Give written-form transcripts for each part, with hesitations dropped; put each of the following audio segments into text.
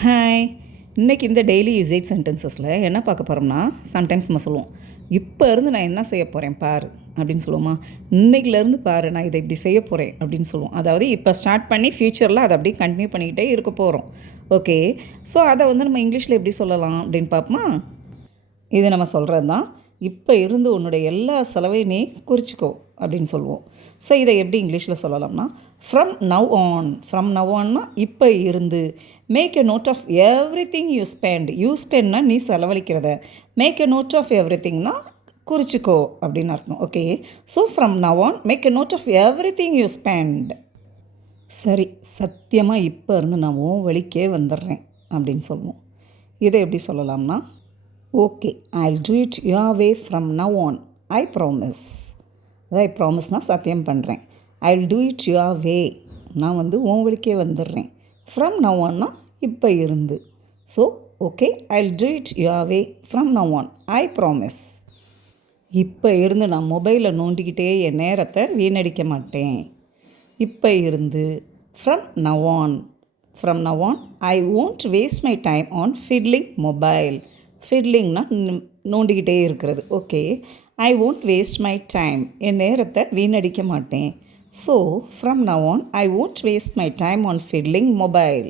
Hi. இன்றைக்கி இந்த daily usage சென்டென்சஸில் என்ன பார்க்க போகிறோம்னா, சம்டைம்ஸ் நம்ம சொல்லுவோம், இப்போ இருந்து நான் என்ன செய்ய போகிறேன் பாரு அப்படின்னு சொல்லுவோமா. இன்றைக்கிலேருந்து பாரு நான் இதை இப்படி செய்ய போகிறேன் அப்படின்னு சொல்லுவோம். அதாவது இப்போ ஸ்டார்ட் பண்ணி ஃப்யூச்சரில் அதை அப்படியே கண்டினியூ பண்ணிக்கிட்டே இருக்க போகிறோம். ஓகே, ஸோ அதை நம்ம இங்கிலீஷில் எப்படி சொல்லலாம் அப்படின்னு பார்ப்போமா. இது நம்ம சொல்கிறது தான். இப்போ இருந்து உன்னுடைய எல்லா செலவையும் நீ குறிச்சிக்கோ அப்படின்னு சொல்லுவோம். ஸோ இதை எப்படி இங்கிலீஷில் சொல்லலாம்னா, ஃப்ரம் நவ் ஆன்னா இப்போ இருந்து. Make a note of everything you ஸ்பெண்ட்னா நீ செலவழிக்கிறத. Make a note of every திங்னா குறிச்சிக்கோ அப்படின்னு அர்த்தம். Okay, so from now on make a note of everything you spend. சரி, சத்தியமாக இப்போ இருந்து நான் உன் வழிக்கே வந்துடுறேன் அப்படின்னு சொல்லுவோம். இதை எப்படி சொல்லலாம்னா, okay Jal do it your way from now on I promise. அதான் ப்ராமிஸ்னால் சத்தியம் பண்ணுறேன். I will do it your way, நான் உன் வழிக்கே வந்துடுறேன். ஃப்ரம் நவ் ஆன்னா இப்போ இருந்து. So okay I will do it your way from now on I promise. இப்போ இருந்து நான் மொபைலை நோண்டிக்கிட்டே என் நேரத்தை வீணடிக்க மாட்டேன். இப்போ இருந்து. From now on I won't waste my time on fiddling mobile. ஃபிட்லிங்னா நோண்டிக்கிட்டே இருக்கிறது. Okay, I won't waste my time, என் நேரத்தை வீணடிக்க மாட்டேன். So from now on I won't waste my time on fiddling mobile.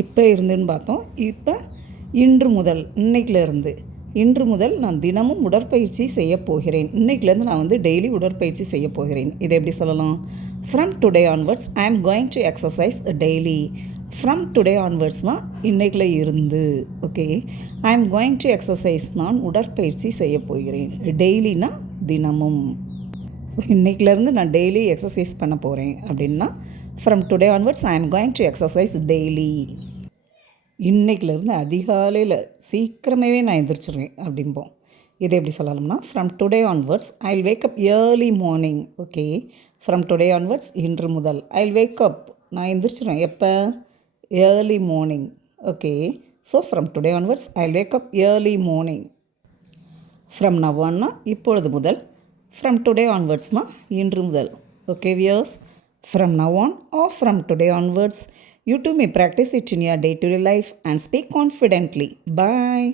இப்போ இருந்துன்னு பார்த்தோம். இப்போ இன்று முதல் நான் தினமும் உடற்பயிற்சி செய்ய போகிறேன். இன்றைக்கிலேருந்து நான் டெய்லி உடற்பயிற்சி செய்ய போகிறேன். இதை எப்படி சொல்லலாம்? From today onwards I am going to exercise daily. From today ஆன்வர்ட்ஸ்னால் இன்றைக்கில் இருந்து. Okay, I am going to exercise, நான் உடற்பயிற்சி செய்ய போகிறேன். டெய்லினா தினமும். ஸோ இன்றைக்கிலேருந்து நான் டெய்லி எக்ஸசைஸ் பண்ண போகிறேன் அப்படின்னா, from today onwards I am going to exercise daily. இன்றைக்கிலேருந்து அதிகாலையில் சீக்கிரமாகவே நான் எந்திரிச்சிடுவேன் அப்படிம்போம். இதை எப்படி சொல்லலாம்னா, from today onwards I will wake up early morning. Okay, from today onwards இன்று முதல் ஐ வில் வேக் அப், நான் எந்திரிச்சிடுவேன் எப்போ? Early morning. Okay, so from today onwards I will wake up early morning. From now ஆன்னா இப்பொழுது முதல். From today ஆன்வர்ட்ஸ்னால் இன்று முதல். Okay viewers, from now on or from today onwards, you too may practice it in your day-to-day life and speak confidently. Bye.